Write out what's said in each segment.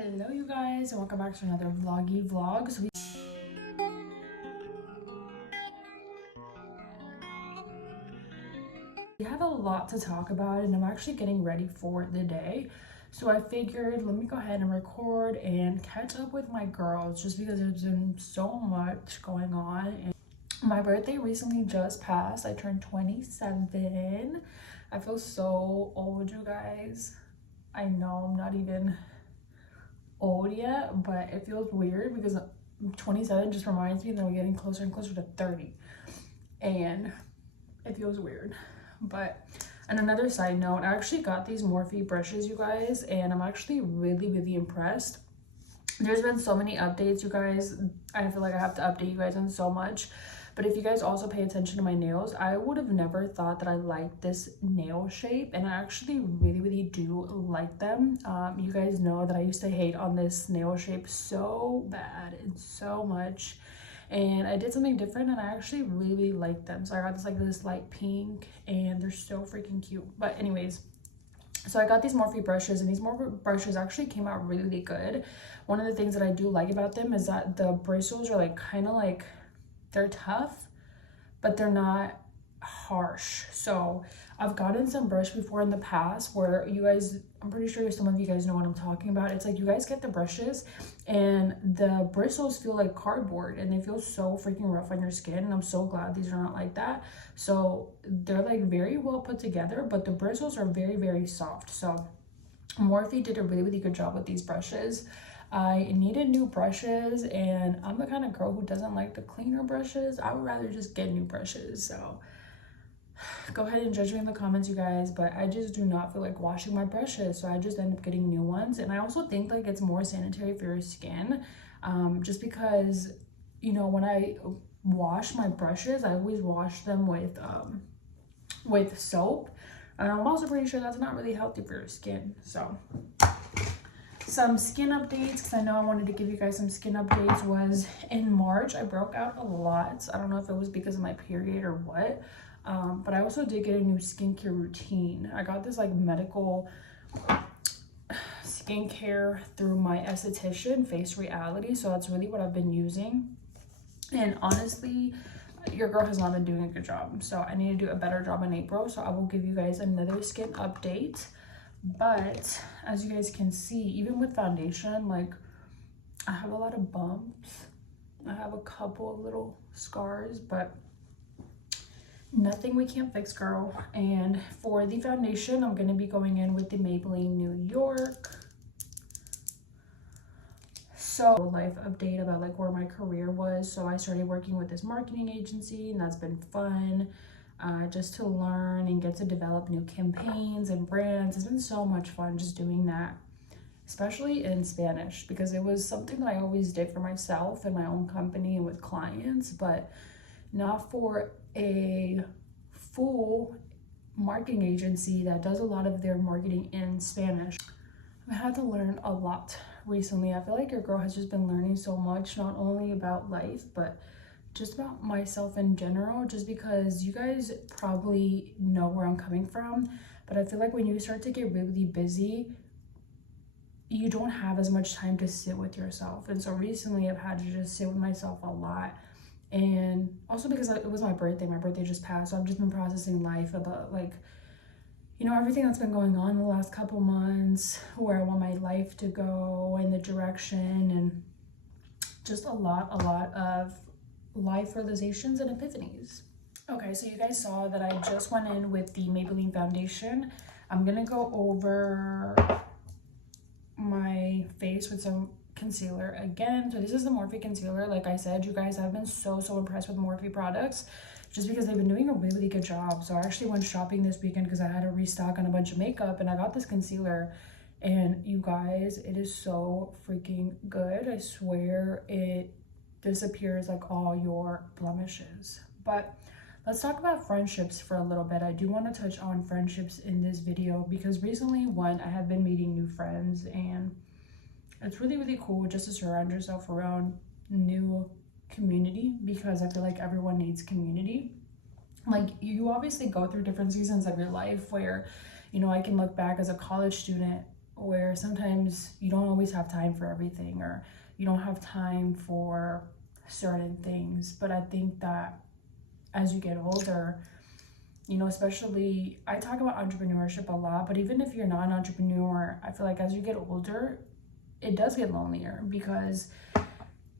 Hello you guys, and welcome back to another vloggy vlog. So we have a lot to talk about, and I'm actually getting ready for the day. So I figured, let me go ahead and record and catch up with my girls, just because there's been so much going on. And my birthday recently just passed. I turned 27. I feel so old, you guys. I know I'm not even old yet, but it feels weird because 27 just reminds me that I'm getting closer and closer to 30, and it feels weird. But on another side note, I actually got these Morphe brushes, you guys, and I'm actually really impressed. There's been so many updates, you guys. I feel like I have to update you guys on so much. But if you guys also pay attention to my nails, I would have never thought that I liked this nail shape, and I actually really do like them. You guys know that I used to hate on this nail shape so bad and so much, and I did something different and I actually really like them. So I got this light pink, and they're so freaking cute. But anyways, so I got these Morphe brushes, and these Morphe brushes actually came out really good. One of the things that I do like about them is that the bristles are kind of they're tough, but they're not harsh. So I've gotten some brush before in the past where you guys, I'm pretty sure some of you guys know what I'm talking about. It's like you guys get the brushes and the bristles feel like cardboard, and they feel so freaking rough on your skin, and I'm so glad these are not like that. So they're very well put together, but the bristles are very soft. So Morphe did a really good job with these brushes. I needed new brushes, and I'm the kind of girl who doesn't like to clean her brushes. I would rather just get new brushes. So go ahead and judge me in the comments, you guys, but I just do not feel like washing my brushes, so I just end up getting new ones. And I also think it's more sanitary for your skin, just because, you know, when I wash my brushes, I always wash them with soap, and I'm also pretty sure that's not really healthy for your skin. So some skin updates, because I know I wanted to give you guys some skin updates, was in March I broke out a lot. I don't know if it was because of my period or what, but I also did get a new skincare routine. I got this medical skincare through my esthetician, Face Reality, so that's really what I've been using. And honestly, your girl has not been doing a good job, so I need to do a better job in April. So I will give you guys another skin update. But as you guys can see, even with foundation, I have a lot of bumps. I have a couple of little scars, but nothing we can't fix, girl. And for the foundation, I'm going to be going in with the Maybelline New York. So life update about where my career was. So I started working with this marketing agency, and that's been fun. Just to learn and get to develop new campaigns and brands. It's been so much fun just doing that, especially in Spanish, because it was something that I always did for myself and my own company and with clients, but not for a full marketing agency that does a lot of their marketing in Spanish. I've had to learn a lot recently. I feel like your girl has just been learning so much, not only about life, but just about myself in general, just because you guys probably know where I'm coming from. But I feel like when you start to get really busy, you don't have as much time to sit with yourself. And so recently I've had to just sit with myself a lot. And also because it was my birthday just passed, so I've just been processing life about you know, everything that's been going on in the last couple months, where I want my life to go and the direction, and just a lot of life realizations and epiphanies. Okay, so you guys saw that I just went in with the Maybelline foundation. I'm gonna go over my face with some concealer again. So this is the Morphe concealer. Like I said, you guys, I've been so impressed with Morphe products, just because they've been doing a really good job. So I actually went shopping this weekend because I had to restock on a bunch of makeup, and I got this concealer, and you guys, it is so freaking good. I swear it disappears all your blemishes. But let's talk about friendships for a little bit. I do want to touch on friendships in this video because recently, I have been meeting new friends, and it's really cool just to surround yourself around new community, because I feel like everyone needs community. You obviously go through different seasons of your life where, you know, I can look back as a college student where sometimes you don't always have time for everything, or you don't have time for certain things. But I think that as you get older, especially, I talk about entrepreneurship a lot, but even if you're not an entrepreneur, I feel like as you get older, it does get lonelier because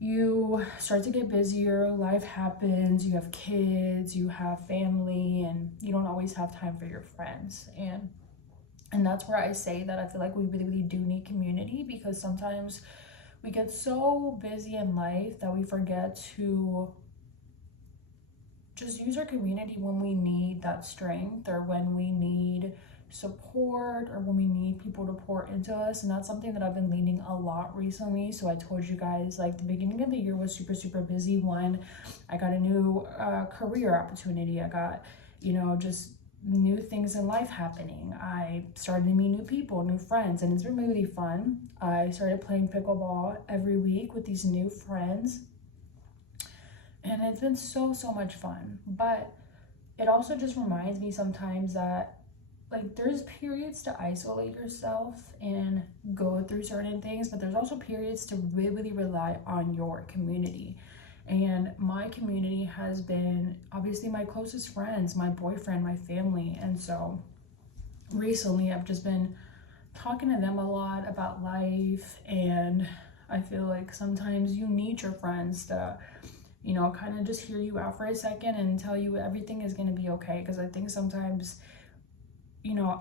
you start to get busier, life happens, you have kids, you have family, and you don't always have time for your friends. And that's where I say that I feel like we really, really do need community, because sometimes we get so busy in life that we forget to just use our community when we need that strength, or when we need support, or when we need people to pour into us. And that's something that I've been leaning a lot recently. So I told you guys, like, the beginning of the year was super, super busy. One, I got a new career opportunity. I got, just new things in life happening. I started to meet new people, new friends, and it's been really fun. I started playing pickleball every week with these new friends, and it's been so, so much fun. But it also just reminds me sometimes that, like, there's periods to isolate yourself and go through certain things, but there's also periods to really rely on your community. And my community has been obviously my closest friends, my boyfriend, my family. And so recently I've just been talking to them a lot about life, and I feel like sometimes you need your friends to kind of just hear you out for a second and tell you everything is going to be okay. Because I think sometimes,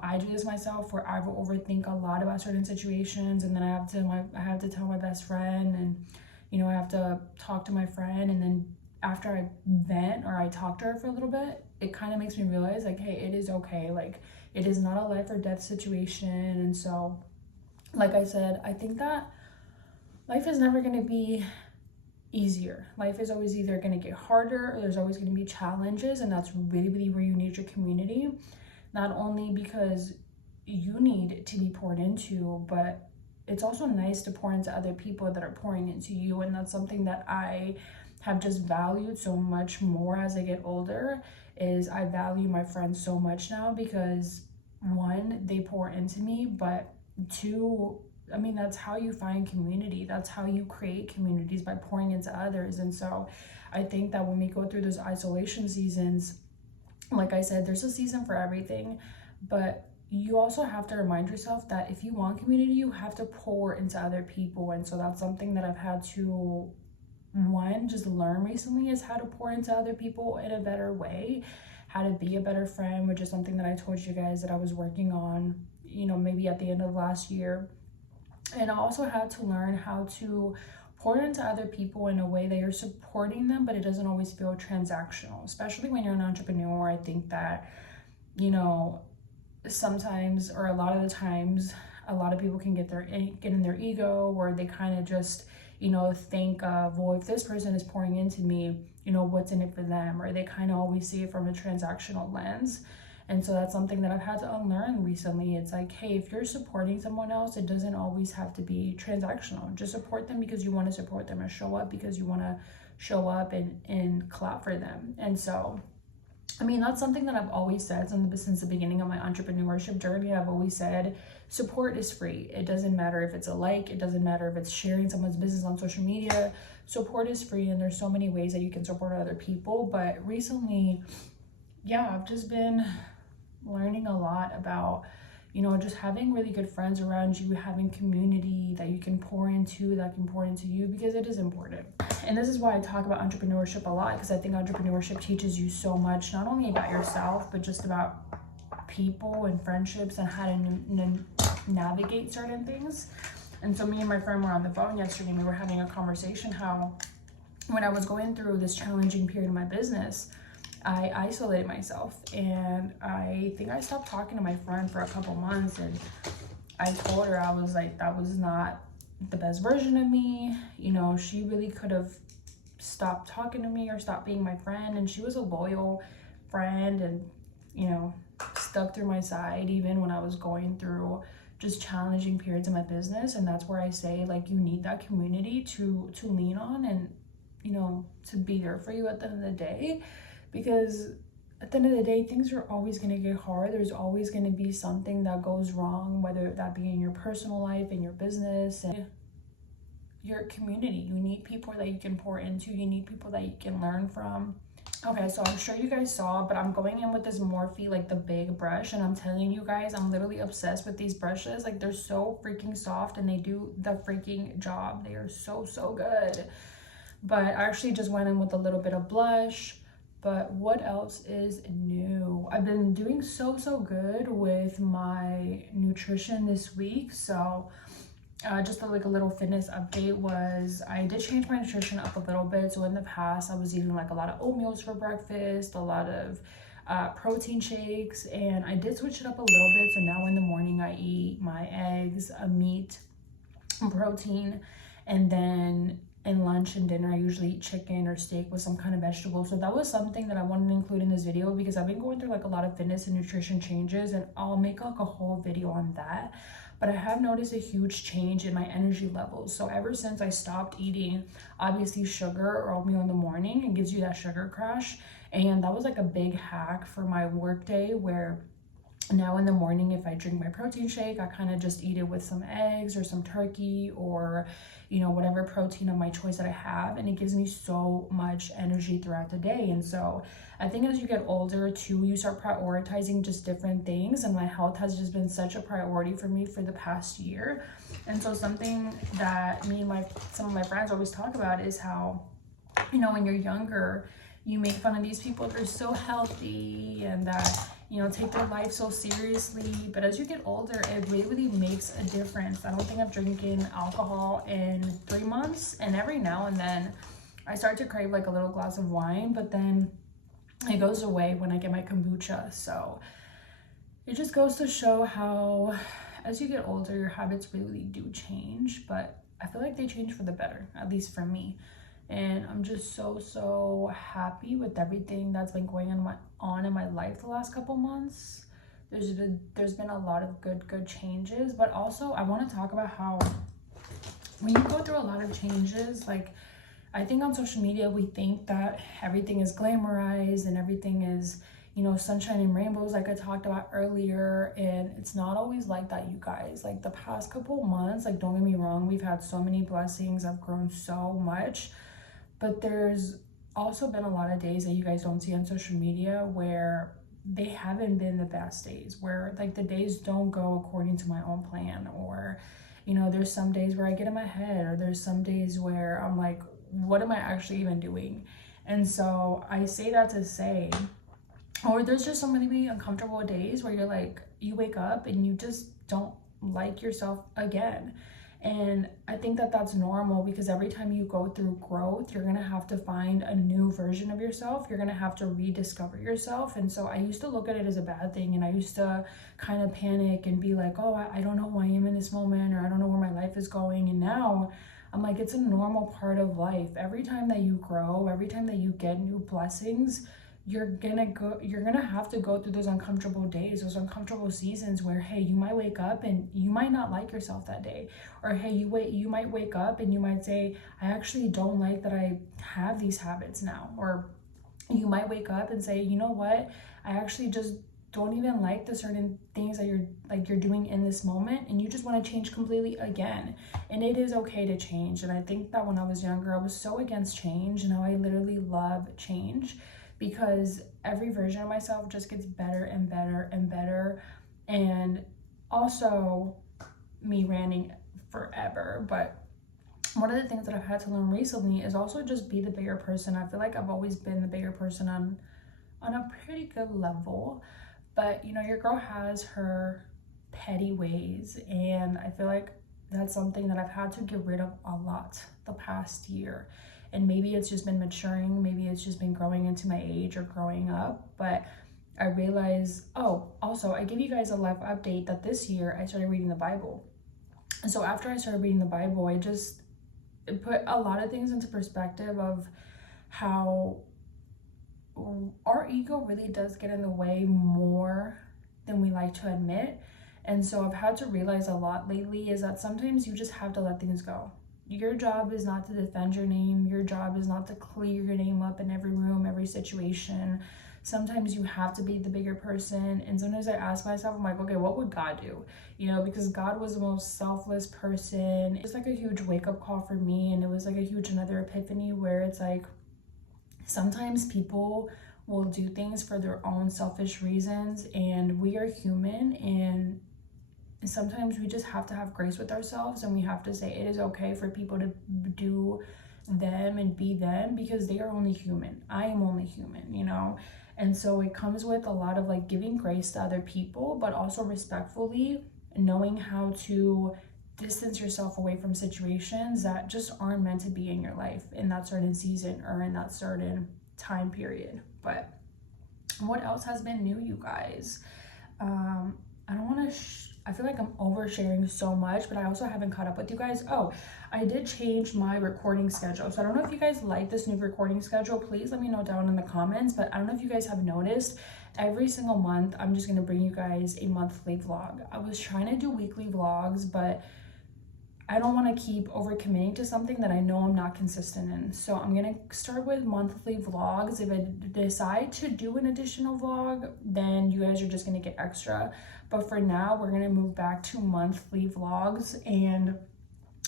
I do this myself, where I will overthink a lot about certain situations, and then I have to tell my best friend, and I have to talk to my friend, and then after I vent or I talk to her for a little bit, it kind of makes me realize, like, hey, it is okay. Like, it is not a life or death situation. And so, like I said, I think that life is never going to be easier. Life is always either going to get harder, or there's always going to be challenges, and that's really, really where you need your community. Not only because you need to be poured into, but it's also nice to pour into other people that are pouring into you. And that's something that I have just valued so much more as I get older, is I value my friends so much now, because one, they pour into me, but two, I mean, that's how you find community. That's how you create communities, by pouring into others. And so I think that when we go through those isolation seasons, like I said, there's a season for everything, but you also have to remind yourself that if you want community, you have to pour into other people. And so that's something that I've had to, one, just learn recently, is how to pour into other people in a better way, how to be a better friend, which is something that I told you guys that I was working on, maybe at the end of last year. And I also had to learn how to pour into other people in a way that you're supporting them, but it doesn't always feel transactional, especially when you're an entrepreneur. I think that, sometimes, or a lot of the times, a lot of people can get in their ego, where they kind of just, think of, well, if this person is pouring into me, what's in it for them? Or they kind of always see it from a transactional lens. And so that's something that I've had to unlearn recently. It's like, hey, if you're supporting someone else, it doesn't always have to be transactional. Just support them because you want to support them, or show up because you want to show up and clap for them. And so, I mean, that's something that I've always said since the beginning of my entrepreneurship journey. I've always said support is free. It doesn't matter if it's a like, it doesn't matter if it's sharing someone's business on social media. Support is free, and there's so many ways that you can support other people. But recently, yeah, I've just been learning a lot about, just having really good friends around you, having community that you can pour into, that can pour into you, because it is important. And this is why I talk about entrepreneurship a lot, because I think entrepreneurship teaches you so much, not only about yourself, but just about people and friendships, and how to navigate certain things. And so me and my friend were on the phone yesterday, and we were having a conversation how when I was going through this challenging period in my business, I isolated myself, and I think I stopped talking to my friend for a couple months. And I told her, I was like, that was not the best version of me. She really could have stopped talking to me or stopped being my friend. And she was a loyal friend, and, stuck through my side even when I was going through just challenging periods in my business. And that's where I say, like, you need that community to lean on, and, to be there for you at the end of the day. Because at the end of the day, things are always going to get hard. There's always going to be something that goes wrong, whether that be in your personal life, in your business, and your community. You need people that you can pour into. You need people that you can learn from. Okay, so I'm sure you guys saw, but I'm going in with this Morphe, like the big brush, and I'm telling you guys, I'm literally obsessed with these brushes. Like, they're so freaking soft and they do the freaking job. They are so, so good. But I actually just went in with a little bit of blush. But what else is new? I've been doing so good with my nutrition this week. So just like a little fitness update was I did change my nutrition up a little bit. So in the past, I was eating like a lot of oatmeals for breakfast, a lot of protein shakes, and I did switch it up a little bit. So now in the morning, I eat my eggs, a meat, protein, and then in lunch and dinner, I usually eat chicken or steak with some kind of vegetable. So that was something that I wanted to include in this video because I've been going through like a lot of fitness and nutrition changes, and I'll make like a whole video on that. But I have noticed a huge change in my energy levels. So ever since I stopped eating, obviously, sugar or oatmeal in the morning, it gives you that sugar crash. And that was like a big hack for my work day, where now in the morning, if I drink my protein shake, I kind of just eat it with some eggs or some turkey or, you know, whatever protein of my choice that I have. And it gives me so much energy throughout the day. And so I think as you get older too, you start prioritizing just different things. And my health has just been such a priority for me for the past year. And so something that me and some of my friends always talk about is how, you know, when you're younger, you make fun of these people that are so healthy and that, you know, take their life so seriously. But as you get older, it really makes a difference. I don't think I've drinking alcohol in 3 months, and every now and then I start to crave like a little glass of wine, but then it goes away when I get my kombucha. So it just goes to show how as you get older, your habits really do change, but I feel like they change for the better, at least for me. And I'm just so happy with everything that's been going on in my life the last couple months. There's been a lot of good changes, but also I want to talk about how when you go through a lot of changes, like I think on social media we think that everything is glamorized and everything is, you know, sunshine and rainbows like I talked about earlier, and it's not always like that, you guys. Like the past couple months, like don't get me wrong, we've had so many blessings. I've grown so much. But there's also been a lot of days that you guys don't see on social media where they haven't been the best days, where like the days don't go according to my own plan, or, you know, there's some days where I get in my head, or there's some days where I'm like, what am I actually even doing? And so I say that to say, or there's just so many uncomfortable days where you're like, you wake up and you just don't like yourself again. And I think that that's normal because every time you go through growth, you're going to have to find a new version of yourself. You're going to have to rediscover yourself. And so I used to look at it as a bad thing, and I used to kind of panic and be like, oh, I don't know who I am in this moment, or I don't know where my life is going. And now I'm like, it's a normal part of life. Every time that you grow, every time that you get new blessings, you're gonna have to go through those uncomfortable days, those uncomfortable seasons where, hey, you might wake up and you might not like yourself that day, or hey, you might wake up and you might say, I actually don't like that I have these habits now. Or you might wake up and say, you know what, I actually just don't even like the certain things that you're doing in this moment, and you just want to change completely again. And it is okay to change. And I think that when I was younger, I was so against change, and now I literally love change, because every version of myself just gets better and better and better. And also me ranting forever, but one of the things that I've had to learn recently is also just be the bigger person. I feel like I've always been the bigger person on a pretty good level, but you know, your girl has her petty ways, and I feel like that's something that I've had to get rid of a lot the past year. And maybe it's just been maturing, maybe it's just been growing into my age or growing up, but I realize, oh, also I give you guys a life update that this year I started reading the Bible. And so after I started reading the Bible, it put a lot of things into perspective of how our ego really does get in the way more than we like to admit. And so I've had to realize a lot lately is that sometimes you just have to let things go. Your job is not to defend your name. Your job is not to clear your name up in every room, every situation. sometimes you have to be the bigger person. And sometimes I ask myself, I'm like, okay, what would God do? You know, because God was the most selfless person. It's like a huge wake-up call for me, and it was like a huge another epiphany where it's like sometimes people will do things for their own selfish reasons, and we are human, and sometimes we just have to have grace with ourselves, and we have to say it is okay for people to do them and be them, because they are only human. I am only human, you know? And so it comes with a lot of like giving grace to other people, but also respectfully knowing how to distance yourself away from situations that just aren't meant to be in your life in that certain season or in that certain time period. But what else has been new, you guys? I don't want to I feel like I'm oversharing so much, but I also haven't caught up with you guys. Oh, I did change my recording schedule. So I don't know if you guys like this new recording schedule. Please let me know down in the comments. But I don't know if you guys have noticed, every single month, I'm just going to bring you guys a monthly vlog. I was trying to do weekly vlogs, but I don't want to keep overcommitting to something that I know I'm not consistent in. So I'm going to start with monthly vlogs. If I decide to do an additional vlog, then you guys are just going to get extra. But for now, we're going to move back to monthly vlogs. And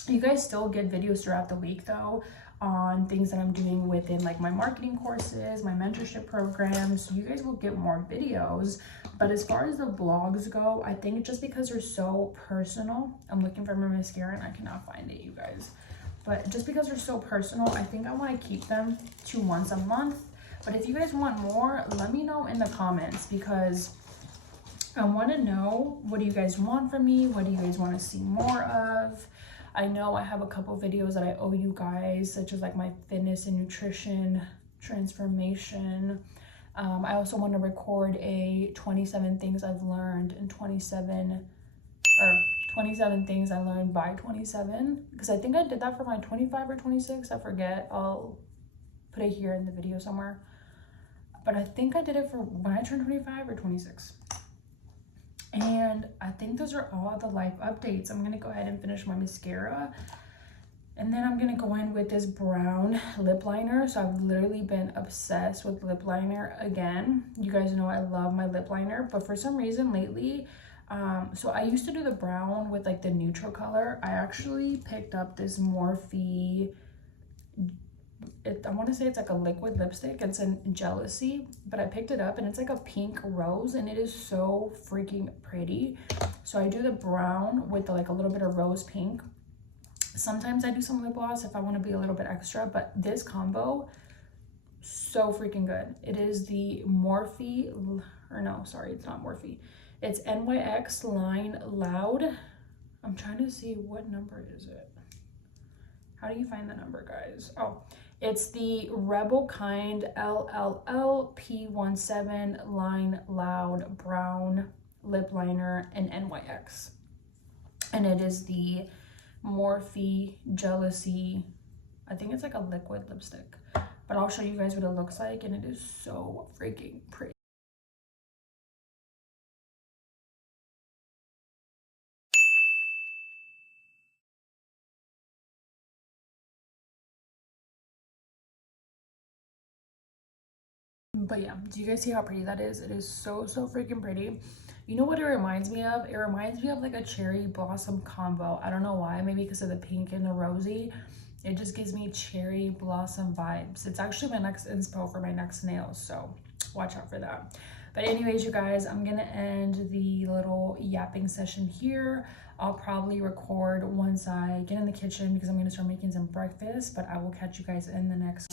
you guys still get videos throughout the week though, on things that I'm doing within like my marketing courses, my mentorship programs. So you guys will get more videos. But as far as the vlogs go, I think just because they're so personal, I'm looking for my mascara and I cannot find it, you guys. But just because they're so personal, I think I want to keep them to once a month. But if you guys want more, let me know in the comments, because I want to know, what do you guys want from me? What do you guys want to see more of? I know I have a couple videos that I owe you guys, such as like my fitness and nutrition transformation. I also want to record a 27 things I've learned in 27 things I learned by 27, because I think I did that for my 25 or 26. I forget. I'll put it here in the video somewhere. But I think I did it for when I turned 25 or 26. And I think those are all the life updates. I'm going to go ahead and finish my mascara. And then I'm going to go in with this brown lip liner. So I've literally been obsessed with lip liner again. You guys know I love my lip liner. But for some reason lately, so I used to do the brown with like the neutral color. I actually picked up this Morphe, I want to say it's like a liquid lipstick. It's in Jealousy, but I picked it up and it's like a pink rose and it is so freaking pretty. So I do the brown with like a little bit of rose pink. Sometimes I do some lip gloss if I want to be a little bit extra, but this combo, so freaking good. It is the Morphe, or no, sorry, it's not Morphe. It's NYX Line Loud. I'm trying to see, what number is it? How do you find the number, guys? Oh, it's the Rebel Kind LLL P17 Line Loud Brown Lip Liner in NYX. And it is the Morphe Jealousy. I think it's like a liquid lipstick. But I'll show you guys what it looks like, and it is so freaking pretty. But yeah, do you guys see how pretty that is? It is so freaking pretty. You know what it reminds me of? It reminds me of like a cherry blossom combo. I don't know why, maybe because of the pink and the rosy. It just gives me cherry blossom vibes. It's actually my next inspo for my next nails, so watch out for that. But anyways, you guys, I'm gonna end the little yapping session here. I'll probably record once I get in the kitchen because I'm gonna start making some breakfast, but I will catch you guys in the next